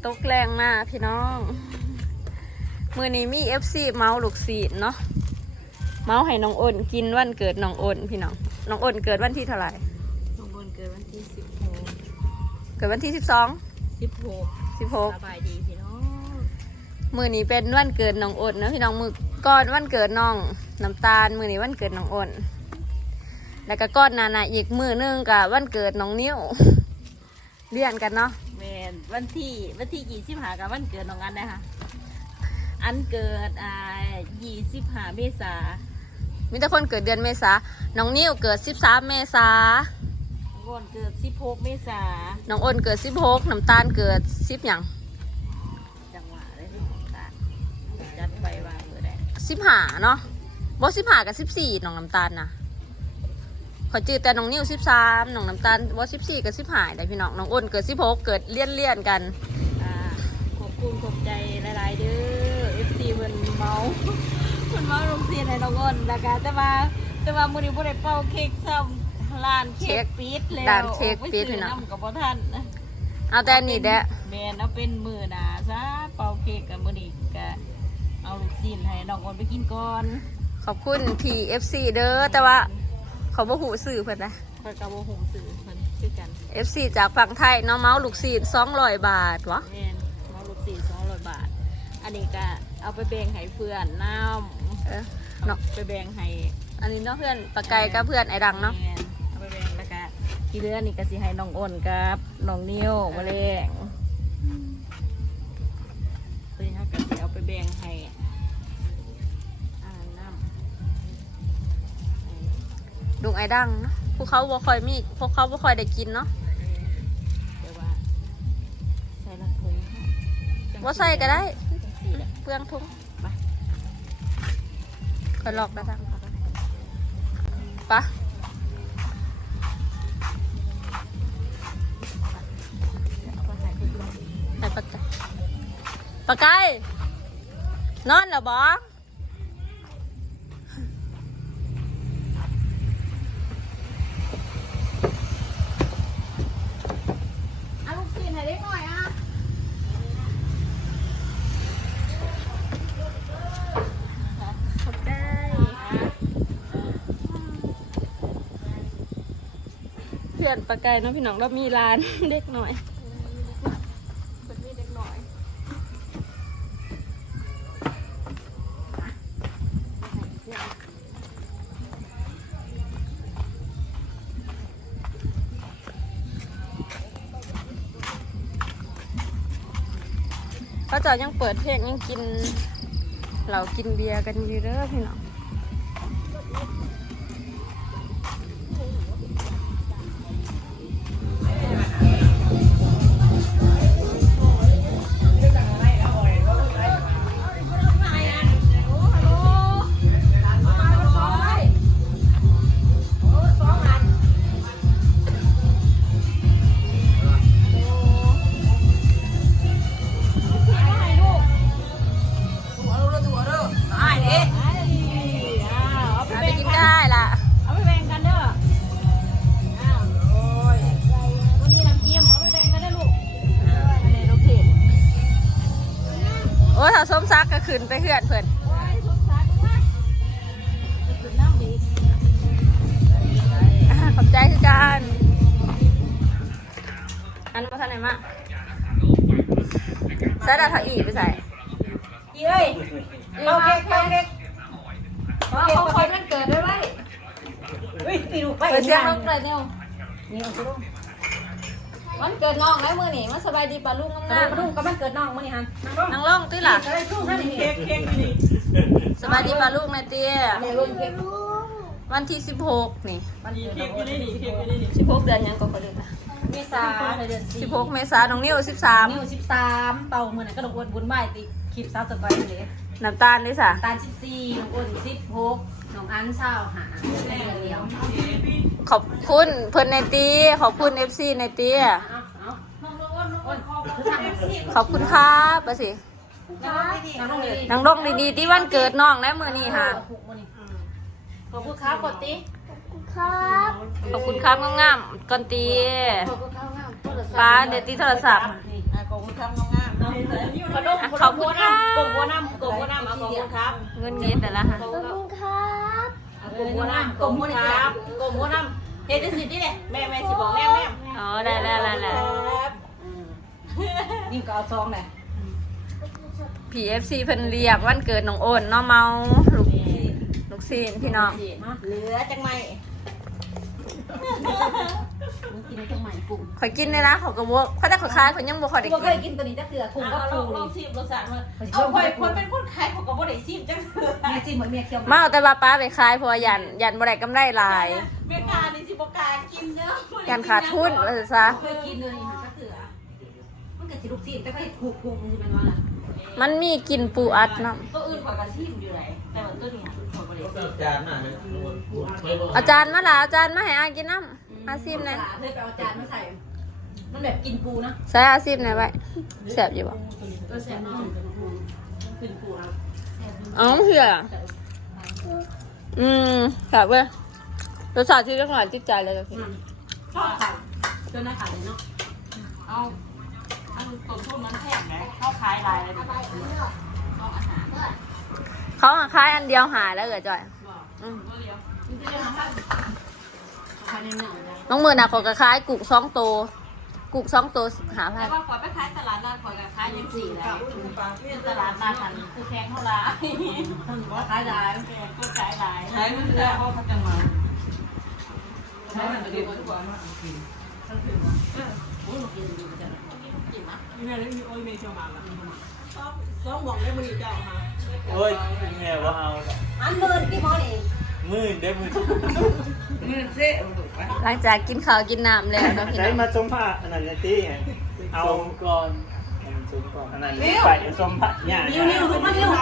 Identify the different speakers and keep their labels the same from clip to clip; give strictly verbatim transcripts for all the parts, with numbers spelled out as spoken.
Speaker 1: ตกแรงมากพี่น้องมือนี้มี เอฟ ซี เมาส์ลูกศิษย์เนาะเมาส์ให้น้องอ้นกินวันเกิดน้องอ้นพี่น้องน้องอ้นเกิดวันที่เท่าไหร่
Speaker 2: น้องอ้นเกิดวันที่สิบหก
Speaker 1: เกิดวันที่สิบสอง
Speaker 2: สิบหก
Speaker 1: สิบหก
Speaker 2: สบายดีพี่น้อง
Speaker 1: มือนี้เป็นวันเกิดน้องอ้นนะพี่น้องมือก่อนวันเกิดน้องน้ำตาลมือนี้วันเกิดน้องอ้นแล้วก็ก้อนนานาอีกมือนึงกับวันเกิดน้องนิ้วเรียนกันเนาะ
Speaker 2: แมนวันที่วันที่ยี่สิบห้ากับวันเกิดน้องอันนะคะอันเกิดอ่ายี่สิบห้าเมษา
Speaker 1: มีแต่คนเกิดเดือนเมษาน้องนิ้วเกิดสิบสามเมษา
Speaker 2: น้องอ้นเกิดสิบหกเมษา
Speaker 1: น้องอ้นเกิดสิบหกน้ำตาลเกิดสิบอย่าง
Speaker 2: จังหวะเลยที่น้ำตาลจัดไปวางเลยได้
Speaker 1: สิบห้าเนาะบอสิบห้ากับสิบสี่น้องน้ำตาลนะขอจืดแต่น้องนิ้วสิบสามน้องน้ำตาลบอสิบสี่กับสิบห้าได้พี่น้องน้องอ้นเกิดสิบหกเกิดเลี่ยนเลี่ยนกัน
Speaker 2: อ่าขอบคุณขอบใจหลายๆเด้อ เอฟ ซี เพิ่นเมาเพิ่นเมาลงเสียในน้องอ้นแล้วก็แต่ว่าแต่ว่ามื้อนี้บ่ได้เป่าเค้กซ้ำร้านเค้กปิดแล้ว
Speaker 1: ร้านเค้กปิดพี่น้อง
Speaker 2: กับบ่ทัน
Speaker 1: เอาแต่นี่แหละ
Speaker 2: แม่นเอาเป็นมื้อหน้าซะเป่าเค้กกับมื้อนี้ก็เอาลูกชิ้นให้น้องอ้นไปกินก่อน
Speaker 1: ขอบคุณที เอฟ ซี เด้อแต่ว่าเขาบ่หูสื่อเพิ่นนะ
Speaker 2: ข้อยก็บ่ฮู้ชื่อเพิ่นคือกัน
Speaker 1: เอฟ ซี จากฝั่งไทยเนาะเมาส์ลูกศิษย์สองร้อยบาทวะ
Speaker 2: แม่นเมาลูกศิษย์สองร้อยบาทอันนี้ก็เอาไปแบ่งให้เพื่อนน้ำ
Speaker 1: เออเนาะ
Speaker 2: ไปแบ่งให้
Speaker 1: อันนี้เนาะเพื่อนปะไก่กับเพื่อนไอ้ดังเนาะ
Speaker 2: เอาไปแบ่งแล้วก็ที่เหลือนี่ก็สิให้น้องอ้นกับน้องนิ้วมาแล้งตัวนี้ก็สิเอาไปแบ่งให้อ่าน้ำ
Speaker 1: ลุงไอ้ดังเนาะพวกเขาบ่ค่อยมีพวกเขาบ่ค่อยได้กินเนาะ
Speaker 2: แต่ว่าใส่ละถุง
Speaker 1: ว่าใส่ก็ได้เปลืองถุงคอยลอกได้ทั้งปะไหนปะไก่ปะไก่นอนเหรอบอ
Speaker 2: เอาลูกชิ้นให้ได้หน่อยอ่ะ
Speaker 1: เพื่อนปะไก่เนาะพี่น้องเรามีร้านเด็กหน่อย
Speaker 2: เป็นมีเด็กหน่อย
Speaker 1: ก็จะยังเปิดเพลงยังกินเรากินเบียร์กันอยู่เด้อพี่น้องโอ้ถ้าส้มซักก็ขึ้นไปเหือนเพื่อนขอบใจคือกันอันมาทางไหนมาใส่ดาถาอีไปใส่
Speaker 2: อีเอ้ยเอาเค้กเอาเค้ก
Speaker 1: เขาเขาคอยมันเกิดด้วยไว้
Speaker 2: เฮ้ยไปดูไป
Speaker 1: เปิดเสียงลงเลยเนี่ย
Speaker 2: นี่เอาไปดู
Speaker 1: วันเกิดน้องแล้วมือนี่มันสบายดีป่ะลุงงาม
Speaker 2: ๆปะลุงก็มันเกิดน้องมื้อนี้ฮัน
Speaker 1: นั่งล่องตี้หล่ะ
Speaker 2: เค้กเค้กนี่
Speaker 1: สบายดีป่ะลุงนายเตี้ย
Speaker 2: ลุงเค้ก
Speaker 1: วันที่สิบหกนี่
Speaker 2: วันเค้กอยู่นี่เค้กอยู่นี่
Speaker 1: สิบหกเดือนยังก็เขาเดือนนะ
Speaker 2: เมษาเดือนสี่
Speaker 1: สิบหกเมษาน้องนิ้วสิบสาม
Speaker 2: นิ้วสิบสามเป่ามื้อนั้นก็ดอกอ้วนบุญใหม่ติคลิปสาวสบายเลย
Speaker 1: น้ำตาลนี่สะ
Speaker 2: น้ำตาลสิบสี่น้องอ้นสิบหกน้องอันเศร้าหาเดือนเดียว
Speaker 1: ขอบคุณเพิ่นในตีขอบคุณเอฟซีในตีขอบคุณครับไปสินางดงดีๆที่วันเกิดน้องและมือนี่ค่ะ
Speaker 2: ขอบคุณครับกดติ
Speaker 1: ครับขอบคุณครับงามๆก่อนตีป้าเดี๋ยวตีโทรศัพท์
Speaker 2: ขอบคุณครับงามๆขนมขนมบัวน้ำกบบัวน้ำกบบัวน้ำเอาขอบคุณครับ
Speaker 1: เงินเย็นแต่ละฮะ
Speaker 2: ขอบคุณครับกบบัวน้ำกบบัวครับกบบัวน้ำเฮ็ดจังซี่นี่แหละแม่แม่สิบอกแม่แม่
Speaker 1: อ๋อได้ได้ได้ได้
Speaker 2: นี่ก็เอาซองแหละ
Speaker 1: พีเอฟซีเพิ่นเรียกวันเกิดน้องโอนเนาะเมาลูกลูกซีนพี่น้อง
Speaker 2: เหลือจังไหมมึงกินจังไหมกุ้ง
Speaker 1: ข่อยกินเลยนะเขาก็บ่เขาแต่ขอยคายข่อยยังบ่ค่อยได้
Speaker 2: บ่
Speaker 1: กิ
Speaker 2: เคย
Speaker 1: น
Speaker 2: กินตัวนี้จักเถื่อกุ้งกับปูนี่ลองชิมรสชาติมันเอาข่อยคนเป็นคนขายเขาก็บ่ได้ชิมจังเถื่อแม่ชิมเหมือนแม่เคี่ยว
Speaker 1: มาเอาแต่ว่าป้าไปขายเพราะว่ายันยันบ่ได้กำไรหลาย
Speaker 2: แม่กานี่สิบ่กล้ากินเด้อ
Speaker 1: ยันขาดทุนว่าซะ
Speaker 2: เคยกินเลยนี่จักเถื่อมันก็สิลูกชิ้นแต่ก็เฮ็ดถูกๆมันสิเป็นว่าล่ะ
Speaker 1: มันมีกลิ่นปูอัดเนาะ
Speaker 2: ตัวอื่นข่อยก็ชิมอยู่ไหนแต่ว่าตัวนี้ข่อยบ่ได้ชิม
Speaker 3: จานน่ะเนี่ย
Speaker 1: อาจารย์มาล่ะอาจารย์มาให้อากินน้ำอาซิมหนะ
Speaker 2: เคยไปเอาจานมาใส่มันแบบกินปูนะ
Speaker 1: ใส่อาซิมหน่อยไว้แซ่บอยู่บ่
Speaker 2: ก็แซ่บมากกินปูนะ
Speaker 1: อ๋อเหี้ยอืมแซ่บเว้ยรสชาติที่เรื่องหวานจิตใจเลยก็คือ
Speaker 2: ชอบค่ะจนน่าขายเลยเนาะเอาอันต้นทุนมันแพงไหมเข้าขายหลายเลยเอาอาหาร
Speaker 1: เขาหาขายอันเดียวหาแล้วเหรอจอยอืม
Speaker 2: เดียวจริงๆนะคะขายในหนังนะ
Speaker 1: น้องมือน่ะเขาก็ขายกุกสองโตวกุกสองโตวหาพั
Speaker 2: แต่
Speaker 1: น
Speaker 2: ว่าก่อนไปขายตลาดนัดก่อนกับขายยังสี่แล้วเป็นตลาดนัดหันคือแพงเท่าไรว่าขายหลายแพงก็ขายหลายขายมันเพื่อเขาพัฒนาใช้มันจะดีกว่ามากินทั้งคืนโอ้ยมากินดูกันนะกินนะ
Speaker 4: มีแม่เลยมีโอ้ยเมย์ชอบมาละซ้อมหวังได้มือเจ้ามา
Speaker 3: โอ้ยแม่ว่าเอา
Speaker 2: อันหมื่นกี่หมอนี่
Speaker 3: มือเด้มือ
Speaker 4: มือเซ่
Speaker 1: หลังจากกินข้าวกินน้ำแล้วเนาะพี่
Speaker 3: ใช้
Speaker 1: น้อง
Speaker 3: มาชมผ้าอันนั้นเลยที่เอาก่อนชมก่อนอันนั้นไปชมผ้าเนี่ย
Speaker 2: นิ้วนิ้วลูกมานิ้ว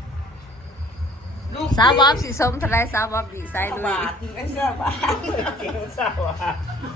Speaker 1: สาวบอบสีส้มทะเลสาวบอบดีไซน์ลุ
Speaker 4: บาย ทกินไอ้เสื้อบาท
Speaker 3: กินเศร้าอ่ะ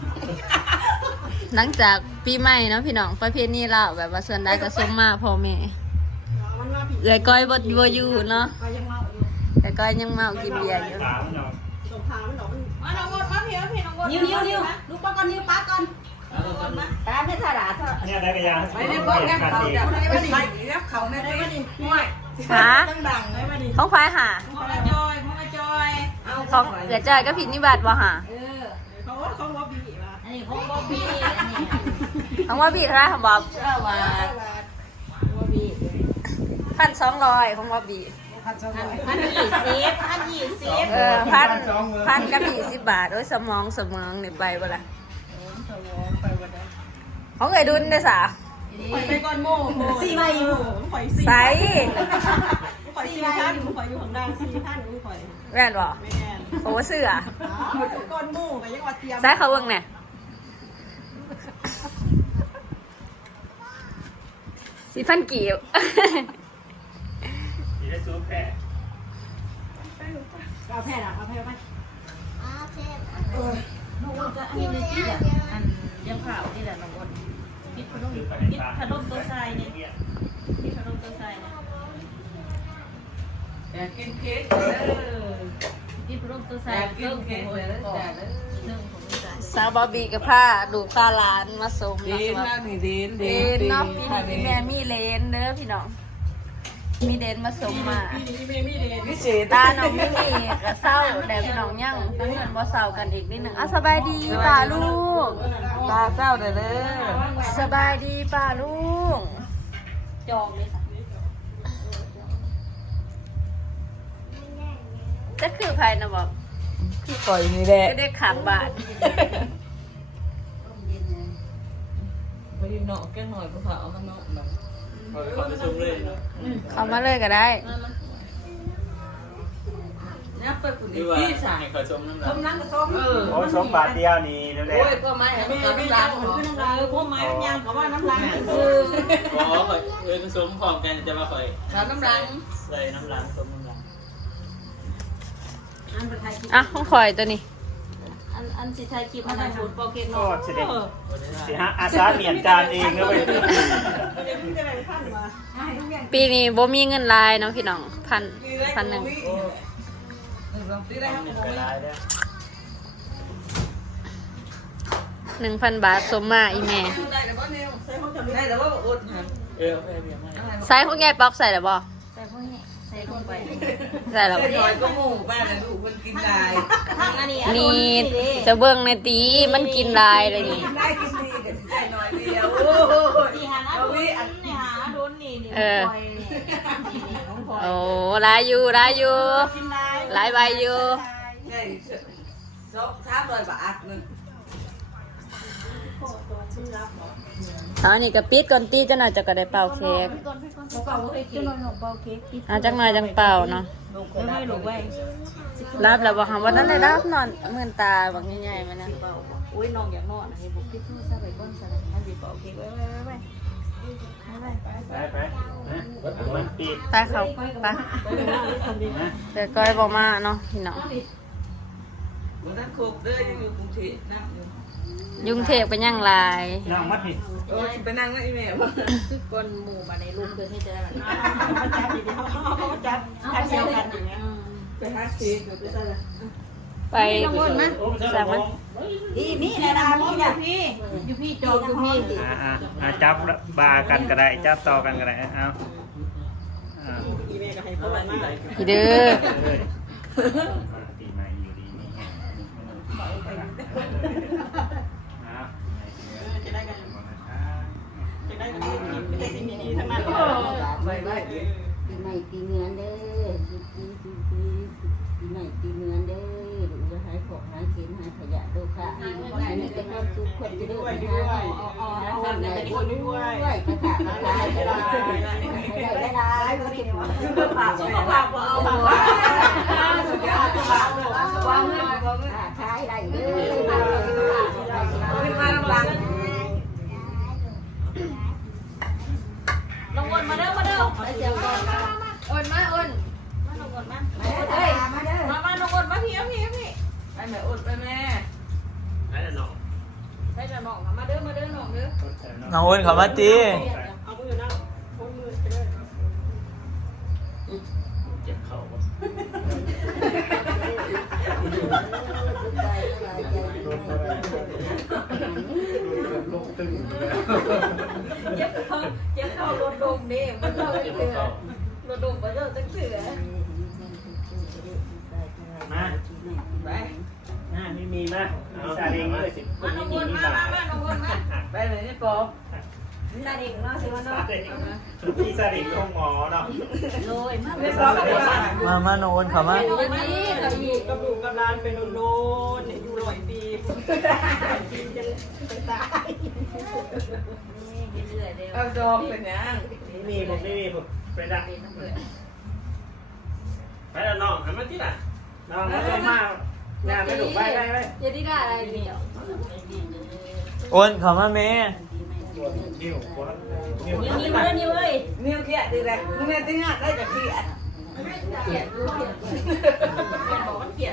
Speaker 1: หลังจากปีใหม่เนาะพี่น้องประเพณีเราวแบบว่าส่วนได้ก็ส่งมาพ่อแม่
Speaker 4: มันมาผิด
Speaker 1: เอื้อยก้อยบ่บ่อยู่เนาะ
Speaker 4: ไปยังเมาอยู่
Speaker 1: แต่ก้อยยังเมากินเบียร์อยู่
Speaker 3: ถามหน่อย
Speaker 4: ตรงทางมันหนอมัน
Speaker 2: มาน้องงดมาพี่พี่น้องงดนิ้วนิ้วนิ้วลูกปลาก่อนนิ้วปลาก่อนตาไม่สาระเถอะ
Speaker 3: เนี่ยได้กันยัง
Speaker 4: ไปในบ้านแก้มเขาจะได้บ้านนี่แก้มเขาในได้บ้านนี่ห่วย
Speaker 1: หา
Speaker 4: ดังได้บ้านนี่
Speaker 1: ของไฟหา
Speaker 2: พ่อมาจอยพ่อมาจอย
Speaker 4: เอา
Speaker 1: ของเอื้อจอยก็ผิดนิบัติบ่หา
Speaker 2: เออ
Speaker 4: เขาว่าเขาว่าบีมา
Speaker 2: อันนี้ของบ๊อบบี้อันนี้
Speaker 1: ของว่าบีค่ะของบอบ
Speaker 2: เจ้าว่าบ๊อบบี้
Speaker 1: พันสองร้อยของบอบบี
Speaker 4: พันสองร้อย
Speaker 2: พันยี่สิบพันยี่สิบ
Speaker 1: เออพันพันกับยี่สิบบาทโอ้ยสมองสมองนี่ไปบ่ละ
Speaker 4: ไปวันนั้น
Speaker 1: ของเอ้ยดุนเด้อสา
Speaker 4: ไปก่อนโม่สี่ใบข่อยสี่
Speaker 1: ใส
Speaker 4: ข่อยสี่ท่านข่อยอยู่ของดังสี่ท่านข่อย
Speaker 1: แม่นบ่
Speaker 4: แม่น
Speaker 1: โอ้เสื้อ
Speaker 4: ก้อนโม่ไปยังว่าเตรียม
Speaker 1: ใส่เขาเบิ่งแหน่สี่พันกีบ
Speaker 3: สีได้ซูปแพ้
Speaker 4: เอาแพทย์อ่ะเอาแพทย์ไป
Speaker 2: น้องอ้นก็อันนี้เลยที่แบบอันยังข่าวนี่แหละน้องอ้นพิษพนมพิษพนมตัวทรายเนี่ยพิษพนมตัวทรายเนี่ย
Speaker 4: อยากกินเค้ก
Speaker 2: เออพิษพนมตัวทรายเรื่องของคนก่อนเรื่องของตัวทราย
Speaker 1: สาวบอบบี้กับผ้าดูผ้าร้านมาสม
Speaker 4: เด
Speaker 1: มาส
Speaker 4: น
Speaker 1: มั
Speaker 4: นะ
Speaker 1: คร
Speaker 4: นี่เดน
Speaker 1: เดนเนาะปีนี้แม่มีเลนเด้อพี่น้องมีเดนมาสมมา
Speaker 4: พี่นี่ไม่มีเดนพิเศษ
Speaker 1: ตาน้องไม่มีก็เศร้าแต่พี่น้องยังตั้งเงินบ่เศร้ากันอีกนิดหนึ่งอ่ะสบายดีป่าลูก
Speaker 4: ตาเศร้าเด้อเด้อ
Speaker 1: สบายดีป่าลูก
Speaker 2: จองเลยสัก
Speaker 1: จะคือใครนะบอก
Speaker 4: พี่ก่อยนี่แหละ
Speaker 1: ก็ได้ขังบาท
Speaker 4: ไปยืนเนาะแก้หน่อยก็ผ่าเอามันเนาะแบบ
Speaker 3: ขอไปชมเลยเนาะ
Speaker 1: เขามาเลยก็ได้
Speaker 4: เนี่ยเปิดคุณ
Speaker 3: คือว่า
Speaker 4: พี่สา
Speaker 3: ให้เขาชมน้ำหนั
Speaker 4: ต้
Speaker 3: ก
Speaker 4: มน้ำก็ส้มเออ
Speaker 3: โอ้ชมบาทเดียวนี่แล้วแหละ
Speaker 4: โอ้ยก็ไม้ให้มันน้ำลายคือน้ำลายพวกไม้ยางเขาว่าน้ำลายคือ
Speaker 3: อ๋อข่อยเอ้ยผสมพร้อมกันจะมาข่อย
Speaker 4: เขาน้ำลาย
Speaker 3: ใส่น้ำล้างต้มน้ำล้าง
Speaker 2: อันเป็นไทยคลิป
Speaker 1: อ่ะของคอยตัวนี้
Speaker 2: อันอันสิไทยคลิปอันไหนฟูดโปรเกม
Speaker 3: ก็
Speaker 2: เนาะ
Speaker 3: เสด็จสิฮะอาสาเมียนจานเองก็ไป
Speaker 1: ปีนี้บ่มีเงินลายเนาะพี่น้องพันพันหนึ่ง
Speaker 4: ตีได้
Speaker 3: เมียนกระไรได้
Speaker 1: หนึ่งพันบาทสมมาอีแม่
Speaker 4: ได้แต่ว่าเนี่ยใส่ของจำได้แต่ว่าอดหัน
Speaker 3: เออเอาไปเบียร์มา
Speaker 1: ใส่ของยายป๊อกใส่หรือบ่
Speaker 2: ใส่พวกนี้ใส่ลงไป
Speaker 1: ใส่หรือ
Speaker 4: ใส่
Speaker 1: บ่
Speaker 4: น้อยก็หมูบ้านนะลูกมันกินได้
Speaker 2: ทางอันนี้
Speaker 1: นี่จะเบิ่งในตีมันกินลายเลยนี่
Speaker 4: ได้กินดีแต่ใส่น้อยเดียวโอ้ย
Speaker 2: นี่หาโดนนี่หาโดนนี่นี่ปล่อยน้องพลอย
Speaker 1: โอ้ลายอยู่ลายอยู่
Speaker 2: กินได้
Speaker 1: หลายใบอยู่
Speaker 4: ได้สองสามร้อยบาทนึง
Speaker 1: เอานี่ก็ปิดก่อนตีจังหน่อยจะก็ได้เป่าเค้ก
Speaker 2: เป่าเค้กจะนอนหนกเป่าเค้ก
Speaker 1: เอาจังหน่อยจังเป่าเนาะ
Speaker 2: ไม่ไม่หนูไว้
Speaker 1: รับแล้วบ่คะวันนั้นได้รับนอนเมื่อนตาบักใหญ่ๆมานะ
Speaker 2: เป่าอุ้ยน้องอยากนอนนะให้บุกพี่ทู่ซะไปก้นซะอันนี้เป่าเค้กไว้ไว้ไว้ไว้
Speaker 3: ไปไปนะเอามันปีด
Speaker 1: ไปเขาไปเดี๋ยวก้อยบอกมาเนาะพี่น้อง
Speaker 4: วันนั้นโคกเด้อยังอยู่กรุงเทพนั่งอยู่
Speaker 1: ยุงเทพเป็นยังลาย
Speaker 3: น้องมัดนี่
Speaker 4: โอ้ยไปนั่งนั่งอีแม่ว่า
Speaker 2: คือก้นหมูมาในรูปเพื่อให้จะได้แบบจับดีๆเขาจับจับเดียวกันอย่างเงี้ย
Speaker 4: ไปหาซีอยู่ไปซะละ
Speaker 1: ไปสั่งมัน
Speaker 2: อีนี่นะดาพี่นะพี่อยู่พี่โจอยู่พี่
Speaker 3: อ่าอ่าอ่าจับบากันก็ได้จับต่อกันก็ได้เอาอ่า
Speaker 4: อีแม่ก็ให้พ่อมา
Speaker 1: อีเด้อ
Speaker 3: เอ้ยปีใหม่อยู่ดีนี่นะ
Speaker 4: จะได้กันจะได้กันไม่ได้สิ่งดีๆทั้งนั้น
Speaker 2: ไปไป
Speaker 5: ปีใหม่ปีเงินเด้อปีปีปีปีปีใหม่ปีเงินเด้อหรือว่าหายของหายสินหายขยะโลคะอันนี้เป็นความสุขคนจะได้ไปหาหาคนไหนด้วยด้วยกระถางกระถางได้ได้ได้ได้ก็คิดว่า
Speaker 4: สุขภาพสุขภาพเอาแบบว่าสุขภาพสุขภาพวางเงินวางเงิน
Speaker 5: ขายได้เด้อ
Speaker 4: ขึ้นมาลำบาก
Speaker 2: ลงวนมาเด้อมาเด้อไปเสียงก่อนโอนมาโอนมาลงวนมาเฮ้ยมามาลงวนมาพี่พี่พี่
Speaker 4: ไปแม่อดไปแม่
Speaker 3: ไปแล้วน้อง
Speaker 2: ไปจะน้องมาเด้อมาเด้อน้องเด้อ
Speaker 6: น้องอ้นเขามาตี
Speaker 4: เอามือนั่งพ้นมือไปเลย
Speaker 3: เจ็บเข่า
Speaker 2: เจ็บเขาเจ็บเขารถดมดิมันเข้าเถื่อรถดมมันเข้าตั้งเถื่อ
Speaker 3: มา
Speaker 4: ไป
Speaker 3: หน้าไม่มีมามีซาเล้งเลยสิค
Speaker 2: มาน ล
Speaker 3: นี้
Speaker 2: ง
Speaker 3: มี
Speaker 2: วน
Speaker 3: มี
Speaker 2: มา
Speaker 3: บา
Speaker 2: มา
Speaker 3: ท
Speaker 2: มาลงวนมา
Speaker 4: ไปเลยนี่ปอบ
Speaker 2: ตาเด็กเนาะสิว่า
Speaker 3: ซา
Speaker 2: เนาะ
Speaker 3: เล้งพี่ซาเล้งของหมอเนาะ
Speaker 2: โรยมา
Speaker 4: ไม่ปอบไปว่า
Speaker 6: มามาน้องอ้นเขามา
Speaker 2: ลงนี้กับอยู่
Speaker 4: กำลูกกำลานเป็นโลนอยู่ร้อยปีกินจนไปตาย
Speaker 2: เรื่อยๆเด้อ
Speaker 4: เอาจองเป็นยัง
Speaker 3: ไม่มีผมไม่มีผมไปได้ไปแล้วน้องหันมาที่ไหนน้องมาเลยมางานไม่ถูกไปไปไป
Speaker 2: อย่าดีได้อะไรเดียว
Speaker 6: อ้นเขามาแม่
Speaker 3: นิ้วนิ้ว
Speaker 2: นิ้วนิ้วมาเด้อนิ้วเอ้ย
Speaker 4: นิ้วเขียดดีเลยมึงเนี่ยติ้งอ่ะได้จากเขียด
Speaker 2: เกลียดดูเกลียดเกลียดบอกมันเกลียด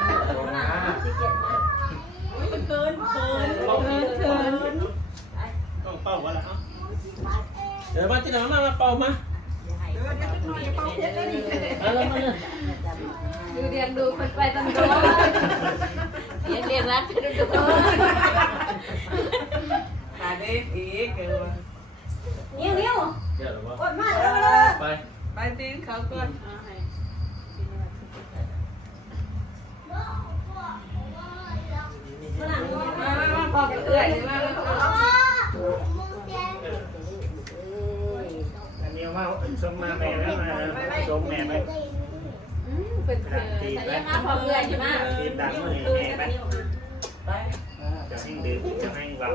Speaker 2: มันเกินเกินเกินเกิน
Speaker 3: ต้องเป่าว่าละเดี๋ยวมาที่ไหนมามาเป่ามาเอาลงมาเลย
Speaker 2: ดูเรียนดูคนไปตำรวจเรียนเรียนรัดไปดูดู
Speaker 4: หาได้อีกเกิน
Speaker 2: นิ้วนิ้ว
Speaker 3: เดี๋ยวหรือว่าก
Speaker 2: ดมาแล้วเลย
Speaker 3: ไป
Speaker 4: ไปตีนเขาก่อน
Speaker 2: ฝรั่ง
Speaker 4: มามามาปอบเอื่อยมา
Speaker 3: อันนี้ว่าชมมาแม่แล้วมาชมแม่ไป
Speaker 2: เป็นเธอใส่ยังหน้าพอเพื่อนใช่ไหม
Speaker 3: ทีมดังมือแม่ไป
Speaker 4: ไป
Speaker 3: จะให้ดื่มจะให้เบา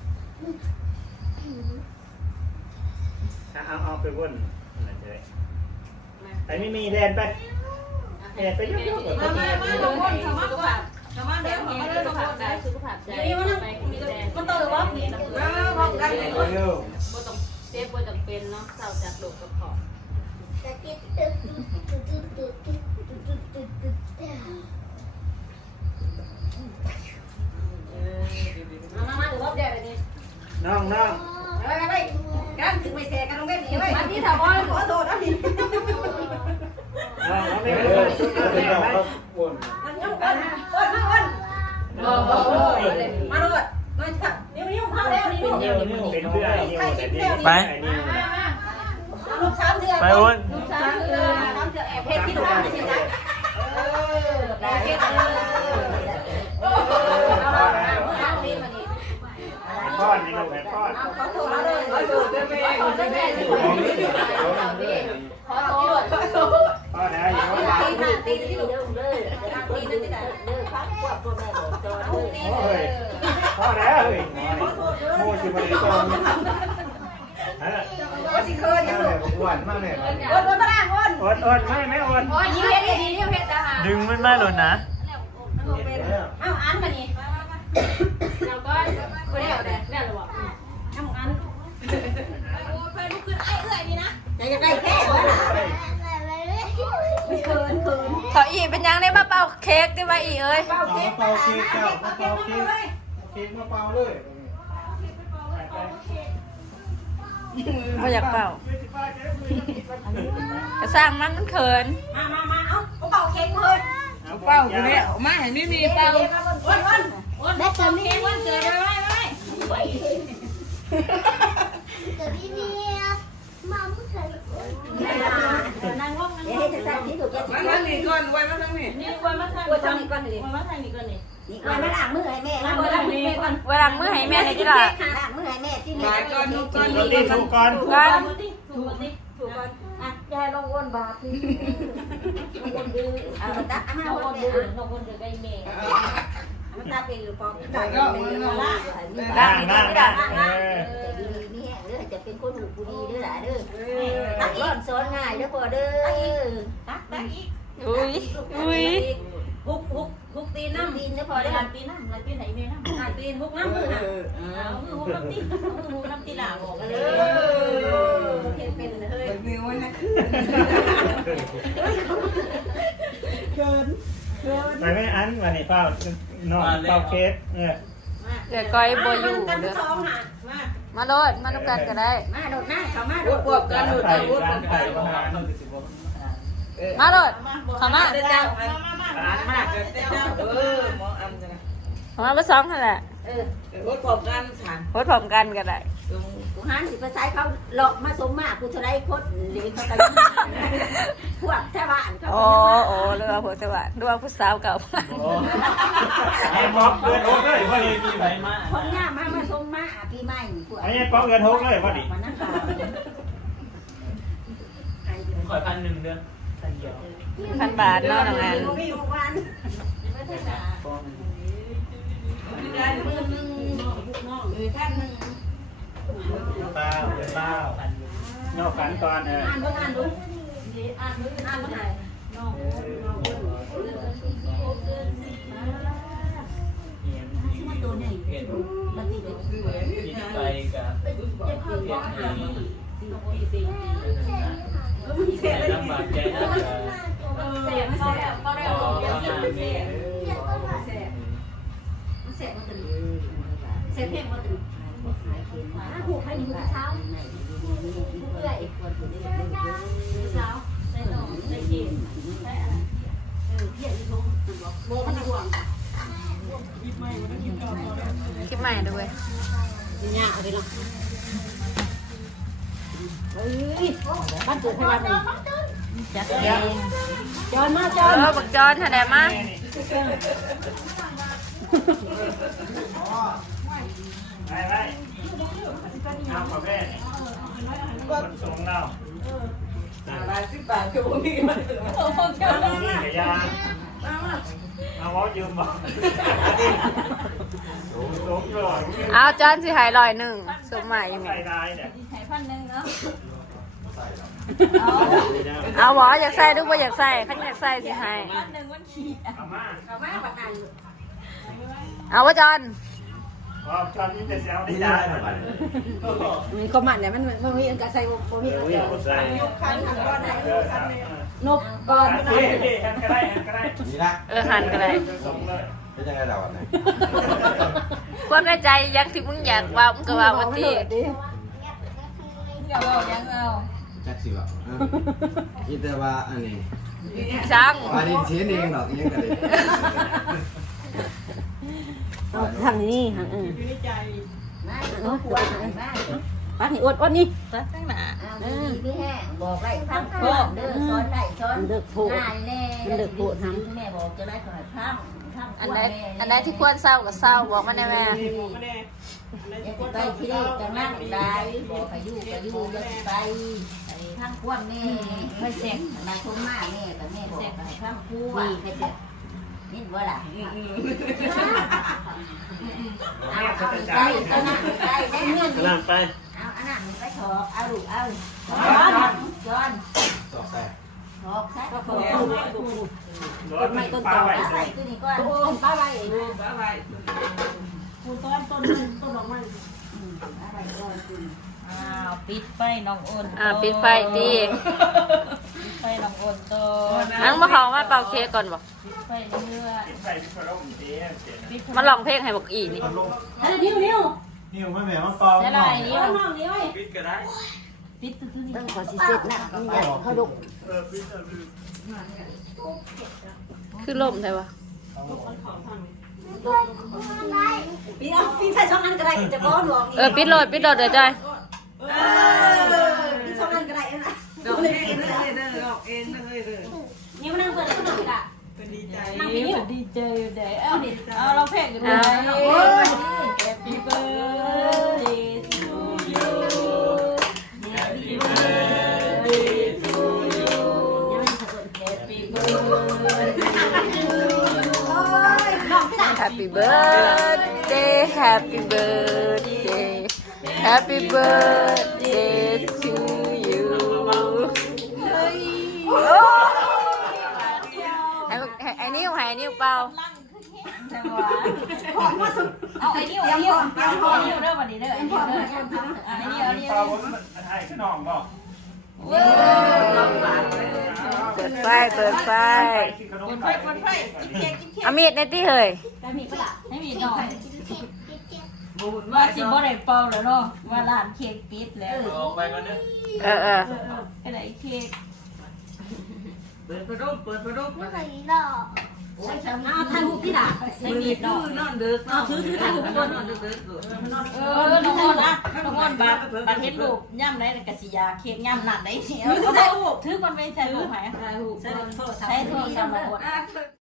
Speaker 3: ถ้าเอาเอาไปวนนั่นเลยไปไม่มีแดนไปแดนไปเยอะๆกว่า
Speaker 2: มามามาลงบนสมัครก่อนสมัครเดี๋ยวมาเริ่มลงบนได้สุขภาพใจไปมันโตหรือวะ
Speaker 4: มาพบกันเลย
Speaker 3: เร็ว
Speaker 2: บ่ต้องเซฟบ่จำเป็นเนาะเศร้าจากโลกกับขอบมามาถือว่าเดี๋ยวนี้
Speaker 3: น้องน้อง
Speaker 5: ไปไปไปกันถึงไม่แสกันลงเม็ดนี้ไว้
Speaker 2: อันนี้ถามว่าขอโทษนะพี่
Speaker 3: น้องน้องไม่เป็นชุดแม่ไหม
Speaker 5: มันยุ่งกันอ้นมาอ้น
Speaker 2: บ่บ่บ่
Speaker 5: มาโดดน้อยท
Speaker 3: นิ้วนิ้วเป็นเพื่อนนิ้วแต่นิ้ว
Speaker 6: ไป
Speaker 3: นิ้วนะ
Speaker 4: ลูกสามเดือน
Speaker 6: ไปอ้วน
Speaker 4: ลูกสามเดือนสามเดือนแอบเพชรที่ลูกสามเดือนนะเออได้เพชรเออเอาเอาดีมานี่
Speaker 3: ป้อนนี่ลูกแม่ป้อน
Speaker 4: ขอโทษแล้วเลยขอโทษด้วยแม่ขอโทษแม่ขอโทษขอโทษขอโทษ
Speaker 3: ป้อนนะอย่าว่า
Speaker 5: ตีหน้าตีที่เดิมเลยตีนั่นที่ไหนเดิมพักพวกพ่อแม่บอกจอดเลย
Speaker 3: โอ้ยป้อนนะเฮ้ยโม่ชิบะดิตรงฮะ
Speaker 4: ว่าสิเคยยัง
Speaker 3: แม่อ้วนมากเลย
Speaker 4: โอนโอนมาด่างโอน
Speaker 3: อ้วนอ้วนไม่ไม่อ้วน
Speaker 4: โอนยิ้มเพชรดียิ้มเพชรนะฮะ
Speaker 6: ดึงมันไม่หล่นนะ
Speaker 4: เอ้าอันมานี่เราก็คนเดียวแต่แม่เราบอกทำอันโอ้เพื่อนลูกขึ้นไอ้เอื้อยนี่นะ
Speaker 5: จะจะได้แค่ว่าล่ะ
Speaker 4: เคินเคิน
Speaker 1: เขาอีเป็นยังได้มาเป่าเค้กได้มาอีเอ้ย
Speaker 4: เป่าเค้ก
Speaker 3: เป่าเค้กเจ้าเป่าเค้กเค้กมาเป่าเลย
Speaker 1: ไม่อยากเป่าจะสร้างมันมันเขิน
Speaker 4: มามามาเอ้าเป่าเค้กเลย
Speaker 3: เป่าอยู่เนี่ย
Speaker 1: มาเห็นไม่มีเป่า
Speaker 4: วันวันวันแม่เกิดเค้กวันเกิดไว้ไว้ นางว่องนาง
Speaker 5: เดี๋ยว
Speaker 4: ว่อง
Speaker 5: ให้จะสร้างที่ถูกจะ
Speaker 2: มาทางนี้ก่อนไว้มาทางนี้
Speaker 4: นี่วันมาทางวันทางนี้ก่อนดิวันมาทางนี้ก่อนดิ
Speaker 5: นี่ไว้มาล้างมือให้แม่
Speaker 4: ล้า
Speaker 5: ล้าง ง
Speaker 4: มื
Speaker 5: มื
Speaker 4: อ
Speaker 5: อ
Speaker 4: ล้างมือก่อน
Speaker 1: เวลามือให้แม่ในที่ละ
Speaker 5: ล้างมือให้แม่ที่
Speaker 2: หลายก่อนดูก่อน
Speaker 3: รถตีถูกก่อน
Speaker 4: ถูกก่อนถูกก่อนถูกก่อนอ่ะยายลงวนบาทที่ลงวนดื้อ
Speaker 5: เอาตักมา
Speaker 4: ลง
Speaker 5: วั
Speaker 4: วน น
Speaker 5: เดี
Speaker 4: ดื้
Speaker 5: ย
Speaker 4: อลงวนดื้อใกล้เมย์
Speaker 5: มันตาเป็นปอกตา
Speaker 3: นั่งนั่งนั่งเออ
Speaker 5: จะดีนี่แห้งเด้อจะเป็นคนหูกูดีเด้อล่ะเด้อตักร้อนสอนง่ายเด้อพ่อเด้อ
Speaker 4: ตักตักอีก
Speaker 1: อุ้ยอุ้ย
Speaker 4: ฮุกฮุกฮุกตีน้ำ
Speaker 5: ดินเด้อ
Speaker 4: พ
Speaker 5: พ่
Speaker 4: อ
Speaker 5: อ
Speaker 4: ได้
Speaker 5: เด้อ
Speaker 4: หันตีน้ำหันตีไหนเมย์น้ำหันตีฮุกน้ำมือหันเอามือฮุกน้ำตีมือฮุกน้ำตีหล่าบอกเออเห็นเป็นเลย
Speaker 2: นิ้วนะ
Speaker 3: ไปไม่อันวันนี้เป้าน้องเป้าเค้กเออ
Speaker 1: เดี๋ยวก้อยบอยู่
Speaker 4: กัน
Speaker 1: เด้อ
Speaker 4: สองหันมา
Speaker 1: มาโลดมาดูกันก็ได้
Speaker 5: มาโดดหน้าเขามาโด
Speaker 2: รว
Speaker 5: ด
Speaker 2: บรวบกันหลุด
Speaker 3: ไข่
Speaker 2: รวบ
Speaker 3: ร้านไข่ประหาร
Speaker 1: มาโลดเข้ามา
Speaker 2: เจ้าร้านมากเจ้าเออมองอันนะ
Speaker 1: เข้ามาเบอร์สองนั่นแหละ
Speaker 5: เออ
Speaker 2: รถพร้อมกันฉัน
Speaker 1: โพสพร้อมกันก็ได้
Speaker 5: กูหันสิภาษาเขาหลอกมาสมมากูเท่าไรคดหรือเขาไปพวกชาวบ้านเขา
Speaker 1: โอ้โอ้เรือผัวสวัสดิ์เรือผู้สาวเก่า
Speaker 3: ไอ้ป๊อกเกินหกเลยพอดี
Speaker 6: มีไปมา
Speaker 5: คนหน้ามามาสมมาปีใหม่พวก
Speaker 3: ไอ้ป๊อกเกินหกเลยพอดี
Speaker 5: มันนั่งข่าว
Speaker 6: ขอพันหนึ่งเดือนพันเดียว
Speaker 1: พันบาทเนาะน้องอัน
Speaker 5: มีวัน
Speaker 4: ได้มือนึงน้องเลยท่านนึง
Speaker 3: เป้าเป็นเป้า
Speaker 6: พันหนึ่ง
Speaker 3: นอกขันตอนเออ
Speaker 4: อ่านดูอ่านดูอ่านดูอ่านดูไหนน้องน้อง
Speaker 6: เห็น
Speaker 5: ตัวนี้
Speaker 6: เห็น
Speaker 5: มันติด
Speaker 6: กินไปกับเห็นนี่แต่ลำบากใจนะจะ
Speaker 4: เสียไม่เสียก็ได้
Speaker 6: ขอ
Speaker 4: ลงเยอะ
Speaker 6: งาน
Speaker 4: เสี
Speaker 6: นี้
Speaker 4: ยเสีย
Speaker 5: มันเสร็จมันตื่นเสร็จเพลงมันตื่นหูให้ดูเช้าเพื่อไอ้คนอยู่ในเรื่อง
Speaker 4: เช้าได้นอนได้กินได้อะไร
Speaker 5: เออเพี้ยนที่ทุ่งโบมันห่วง
Speaker 1: คลิปใหม่ด้วย
Speaker 5: เนี่ยเอาไปลองเฮ้ยบ้านเกิดให้วันหนึ่งจัดเองจอนมาจ
Speaker 1: เอ
Speaker 5: อน
Speaker 1: อบักจอนแถลงมา
Speaker 3: ไปไปเอาขอแม่คนสูงเรา
Speaker 2: บาทสิบบาทคือผมมีมัน
Speaker 3: นี่กระยาเอาวอยืมบ่สูงสูงเลย
Speaker 1: เอาจอนสิหายลอยหนึ่งสมใหม่ยังไง
Speaker 3: ใส่ได้เนี่ย
Speaker 4: หายพันหนึ่งเนาะ
Speaker 1: เอาหมออยากใส่ดูว่าอยากใส่ขันอยากใส่สิหาย
Speaker 4: พันหนึ่งวันขี่
Speaker 3: เอามา
Speaker 5: เอามาประกัน
Speaker 1: เอาว่าจอน
Speaker 3: พอจอนนี่จะเซลได้ได้หรือเปล่า
Speaker 5: มีคอมมันเนี่ยมันมันมีอันกระใส่บ่มี
Speaker 3: เดี๋ยวอย่าใส่
Speaker 2: คันหันก้อนไหน
Speaker 3: เออครับ
Speaker 5: นกก่อน
Speaker 3: เฮ้ยเฮ้ยหันก็ได้หันก็ได้
Speaker 7: นี่ละ
Speaker 1: เออหันก็ได้
Speaker 3: ส่งเลย
Speaker 7: เป็นยังไงเราอ่ะเนี่ย
Speaker 1: ความในใจอยังที่มึงอยากว่ามึงก็ว่าวันที่
Speaker 4: อย่าบอกยังเอา
Speaker 7: จักสิวะอีแต่ว่าอันนี้
Speaker 1: ช่าง
Speaker 7: อันนี้เชียนเองดอกยังกันเลย
Speaker 5: ทำนี่ฮะเออ
Speaker 2: อยู่ในใจ
Speaker 5: มมาโอ้โหมา
Speaker 2: มานี่อดอดนี่ตั้งหน้า
Speaker 5: เอาดีพี่แห้งบอกไล่พังพ่อเด้อซ้อนไล่ซ้อนง่ายแน่แม่บอกจะไล่ขอให้พังพัง
Speaker 1: อันใดอันใดที่ควรเศร้าก็เศร้าบอกมาได้แม่
Speaker 5: อย่าไปที่นี่จะนั่งได้บอกไปอยู่ไปอยู่อย่าไปพังขั้วแม่ไม่เสร็จมาทุ่มมาแม่แต่แม่บอกให้พังขั้วนี่ก็จะนี่ว่าล่ะเอาเอาไปเอาหน้าไปแม่เงื่อน
Speaker 3: กำลังไป
Speaker 5: เอาอันนั้นไปถอกเอาลูกเอาจอน
Speaker 7: ตอกใส่
Speaker 5: ถอกใส่ก็ถอก
Speaker 3: รถไม่ต้นต่อไป
Speaker 5: ใส่ตัวนี้ก่อน
Speaker 2: ป้าไว้
Speaker 3: ป้าไป
Speaker 2: คุณต้นต้นต้นดอกไม้
Speaker 5: อะไรก่อนคุณ
Speaker 2: อ้าวปิดไฟน้องอ้น
Speaker 1: อ่าปิดไฟดี
Speaker 2: ปิดไฟน้องอ้นต้น
Speaker 1: อังมาเขามาเป่าเค้กก่อนบอก
Speaker 2: ปิดไฟเรื่อย
Speaker 3: ใส่พิซซ่าลงเจ๊เจ๊นะ
Speaker 2: ปิด
Speaker 1: มาลองเพลงให้บอกอีนี่
Speaker 2: อันนิ้วนิ้ว
Speaker 3: นี่ไม่แม่มาปอง
Speaker 2: จะได้นิ้วน้องนิ้ว
Speaker 3: พิซก็ได้
Speaker 2: ปิดตัวนี้
Speaker 5: ต้องขอสิเสร็จนะนี่อยากเขาดุ
Speaker 3: เออพิซซ่า
Speaker 1: คือล่มใช่ปะ
Speaker 4: พี่เอาพี่ใส่ช่องนั้นก็ได้จะก้อนหลอก
Speaker 1: เออปิดโหลดปิดโหลดเดี๋ยวจอย
Speaker 4: พี่ช่องนั้นก็ได้นะ
Speaker 2: ดอกเองเลยเด้อดอกเองเลยเด้อ
Speaker 4: นี่มันนั่งเปิดขนมกะ
Speaker 2: ดีใจดีใจอยู่ไหนเอาเอาเราเพลงกันเลย Happy birthday to you Happy birthday to you Happy birthday
Speaker 1: Happy birthday Happy birthday Happy birthday to you ให้ให้ไอ้นิ้วให้ไอ้นิ้วเป่า
Speaker 2: เอาไอ้นิ้วไอ้นิ้วไอ้นิ้วเด้อวันนี้เด้อไอ้นิ้วเด้อไอ้นิ้วไอ้นิ้ว
Speaker 3: ปาผมไทยขนมบอก
Speaker 1: เปิดไฟเปิดไฟ
Speaker 3: คนไฟคนไฟ
Speaker 1: เอามีดในที่เฮ้ย
Speaker 2: ให้มีหน่อยว่าสิบ่ได้เป่าแล้วเนาะว่าร้านเค้กปิดแล้ว
Speaker 6: ออกไปก่อนเด้อ
Speaker 1: เออเออ
Speaker 2: ก็ได้เค้ก
Speaker 6: เปิดประตูเปิดประตู
Speaker 4: เอาทานหูพี่ด่า
Speaker 2: ให้มีหน่อย
Speaker 6: นอนดึก
Speaker 4: เอาถือถือทานหูคน
Speaker 6: นอนดึกดึก
Speaker 2: เออน้องอ้นนะน้องอ้นบาดบาดเห็นลูกย่ำไหนกะสิยาเค้กย่ำนั่นได้เนี่ยเอาถือมันไปใส่ลูกไหม
Speaker 4: ทานหูใส่โทรศัพท์
Speaker 2: ใช้โทรศัพท์มาอด